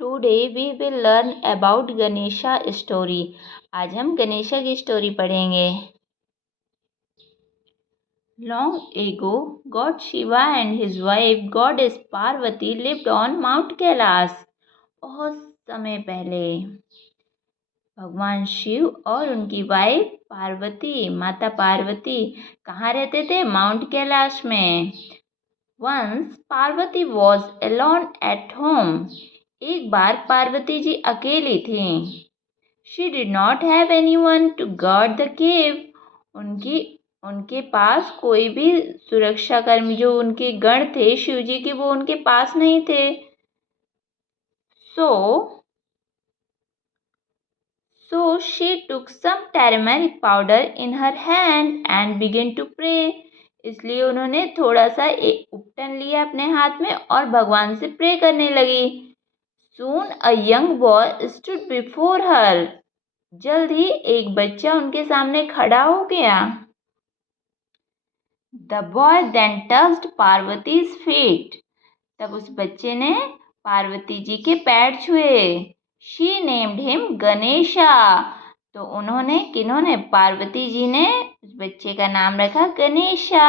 Today we will learn about Ganesha story. आज हम गणेशा की स्टोरी पढ़ेंगे. Long ago, God Shiva and his wife Goddess Parvati lived on Mount Kailash. बहुत समय पहले भगवान शिव और उनकी वाइफ पार्वती, माता पार्वती कहाँ रहते थे? माउंट कैलाश में. Once Parvati was alone at home. एक बार पार्वती जी अकेली थी. She did not have anyone to guard the cave. उनके पास कोई भी सुरक्षाकर्मी, जो उनके गण थे शिव जी के, वो उनके पास नहीं थे. So she took some turmeric powder in her hand and began to pray. इसलिए उन्होंने थोड़ा सा एक उपटन लिया अपने हाथ में और भगवान से प्रे करने लगी. Soon a young boy stood before her. जल्द ही एक बच्चा उनके सामने खड़ा हो गया. The boy then touched Parvati's feet. तब उस बच्चे ने पार्वती जी के पैर छुए. She named him Ganesha. तो किन्होंने? पार्वती जी ने उस बच्चे का नाम रखा Ganesha.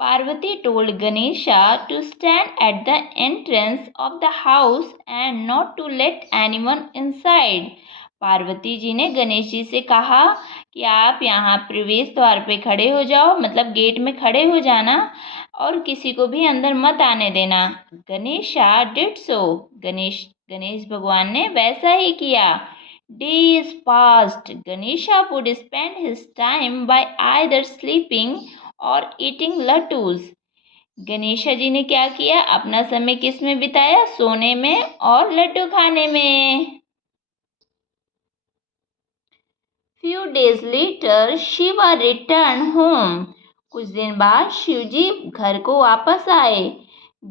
Parvati told Ganesha to stand at the entrance of the house and not to let anyone inside. Parvati ji ने गणेश जी से कहा कि आप यहाँ प्रवेश द्वार पे खड़े हो जाओ, मतलब गेट में खड़े हो जाना और किसी को भी अंदर मत आने देना. Ganesha did so. गणेश भगवान ने वैसा ही किया. Days passed. Ganesha would spend his time by either sleeping और ईटिंग लड्डूज. गणेशा जी ने क्या किया? अपना समय किस में बिताया? सोने में और लड्डू खाने में. Few days later, Shiva returned home. कुछ दिन बाद शिव जी घर को वापस आए.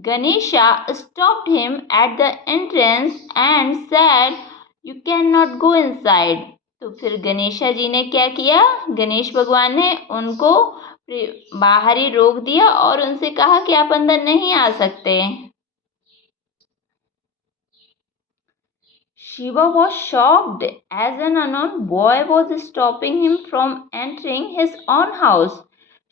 Ganesha stopped him at the entrance and said, "You cannot go inside." तो फिर गणेशा जी ने क्या किया? गणेश भगवान ने उनको बाहर ही रोक दिया और उनसे कहा कि आप अंदर नहीं आ सकते. Shiva was shocked as an unknown boy was stopping him from entering his own house.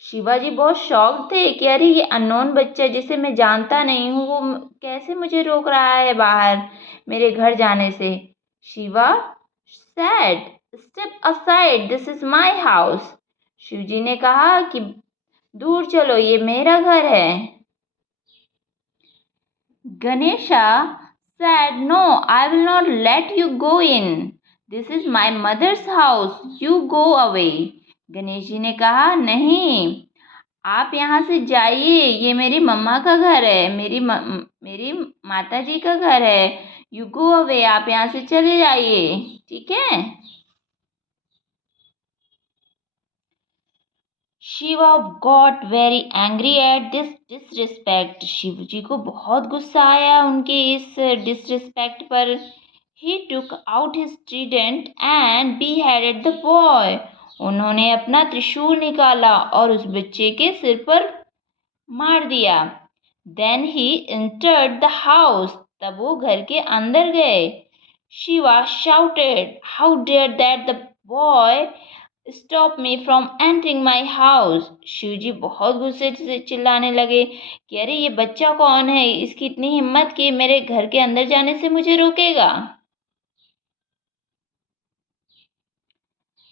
Shiva ji बहुत शॉक्ड थे कि अरे ये अननोन बच्चा जिसे मैं जानता नहीं हूँ, वो कैसे मुझे रोक रहा है बाहर मेरे घर जाने से. Shiva said, "Step aside, this is my house." Shiv जी ने कहा कि दूर चलो, ये मेरा घर है. Ganesha said, "No, I will not let you go in. This is my mother's house. You go away." Ganesh ji ने कहा, नहीं, आप यहाँ से जाइए, ये मेरी मम्मा का घर है, मेरी माता जी का घर है. You go away. आप यहाँ से चले जाइए, ठीक है. Shiva got very angry at this disrespect. Shiv जी को बहुत गुस्सा आया उनके इस डिसरिस्पेक्ट पर. He took out his trident and beheaded the boy. उन्होंने अपना त्रिशूल निकाला और उस बच्चे के सिर पर मार दिया. Then he entered the house. तब वो घर के अंदर गए. Shiva shouted, "How dare that the boy stop me from entering my house." Shiv ji बहुत गुस्से से चिल्लाने लगे कि अरे ये बच्चा कौन है, इसकी इतनी हिम्मत कि मेरे घर के अंदर जाने से मुझे रोकेगा.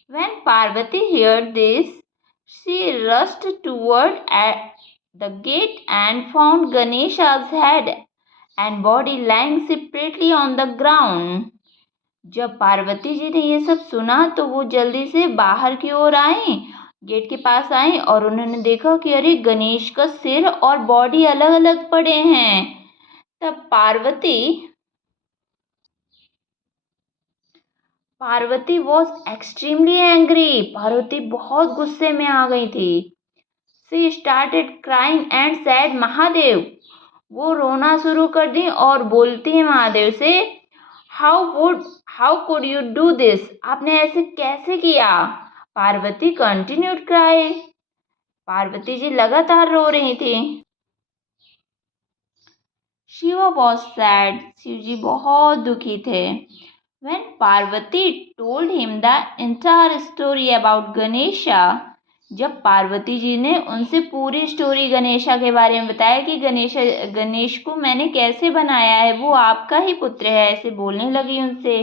When Parvati heard this, she rushed toward the gate and found Ganesha's head and body lying separately on the ground. जब पार्वती जी ने ये सब सुना तो वो जल्दी से बाहर की ओर आई, गेट के पास आई और उन्होंने देखा कि अरे गणेश का सिर और बॉडी अलग अलग पड़े हैं. तब Parvati was extremely angry. Parvati बहुत गुस्से में आ गई थी. She started crying and said, "Mahadev." वो रोना शुरू कर दी और बोलती है महादेव से, how could you do this? आपने ऐसे कैसे किया? Parvati continued cry. पार्वती जी लगातार रो रही थी. शिवा वॉज सैड, शिव जी बहुत दुखी थे। When Parvati told him the entire story about Ganesha, जब पार्वती जी ने उनसे पूरी स्टोरी गणेशा के बारे में बताया कि गणेश को मैंने कैसे बनाया है, वो आपका ही पुत्र है, ऐसे बोलने लगी उनसे।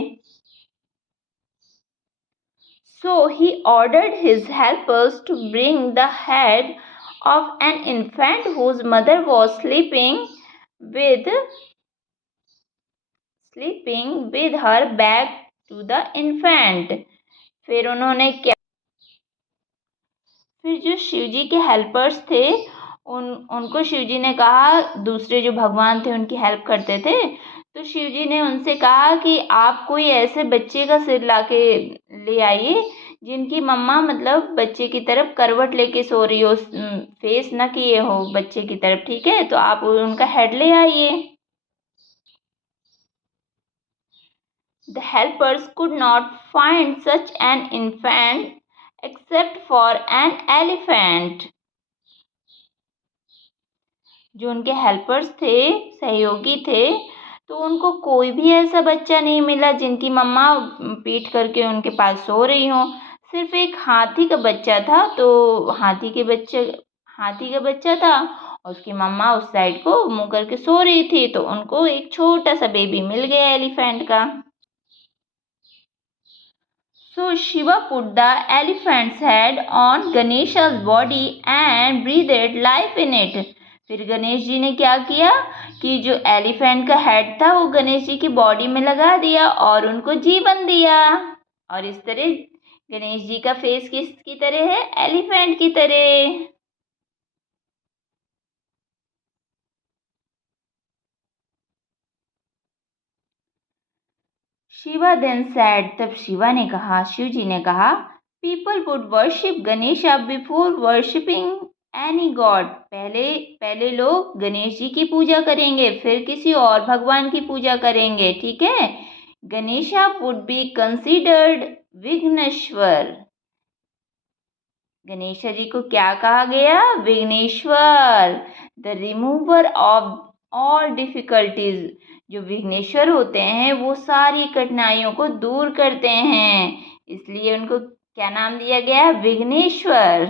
So he ordered his helpers to bring the head of an infant whose mother was sleeping with her back to the infant. फिर उन्होंने क्या, फिर जो शिवजी के हेल्पर्स थे उनको शिवजी ने कहा, दूसरे जो भगवान थे उनकी हेल्प करते थे, तो शिवजी ने उनसे कहा कि आप कोई ऐसे बच्चे का सिर लाके ले आइए जिनकी मम्मा मतलब बच्चे की तरफ करवट लेके सो रही हो, फेस ना किए हो बच्चे की तरफ, ठीक है, तो आप उनका हेड ले आइए। The helpers could not find such an infant except for an elephant. जो उनके हेल्पर्स थे, सहयोगी थे, तो उनको कोई भी ऐसा बच्चा नहीं मिला जिनकी मम्मा पीट करके उनके पास सो रही हो। सिर्फ एक हाथी का बच्चा था, तो हाथी का बच्चा था और उसकी मम्मा उस साइड को मुंह करके सो रही थी, तो उनको एक छोटा सा बेबी मिल गया एलिफेंट का। So Shiva put the elephant's head on Ganesha's body and breathed life in it. फिर गणेश जी ने क्या किया कि जो एलिफेंट का हेड था वो गणेश जी की बॉडी में लगा दिया और उनको जीवन दिया। और इस तरह गणेश जी का फेस किसकी तरह है? एलिफेंट की तरह। शिवा देन सैड, तब शिवा ने कहा, शिव जी ने कहा, people would worship Ganesha before worshipping any God. पहले लोग गणेश जी की पूजा करेंगे, फिर किसी और भगवान की पूजा करेंगे, ठीक है। Ganesha would be considered Vighneshwar. Ganesha ji को क्या कहा गया? Vighneshwar, the remover of all difficulties. जो विघ्नेश्वर होते हैं वो सारी कठिनाइयों को दूर करते हैं, इसलिए उनको क्या नाम दिया गया? विघ्नेश्वर।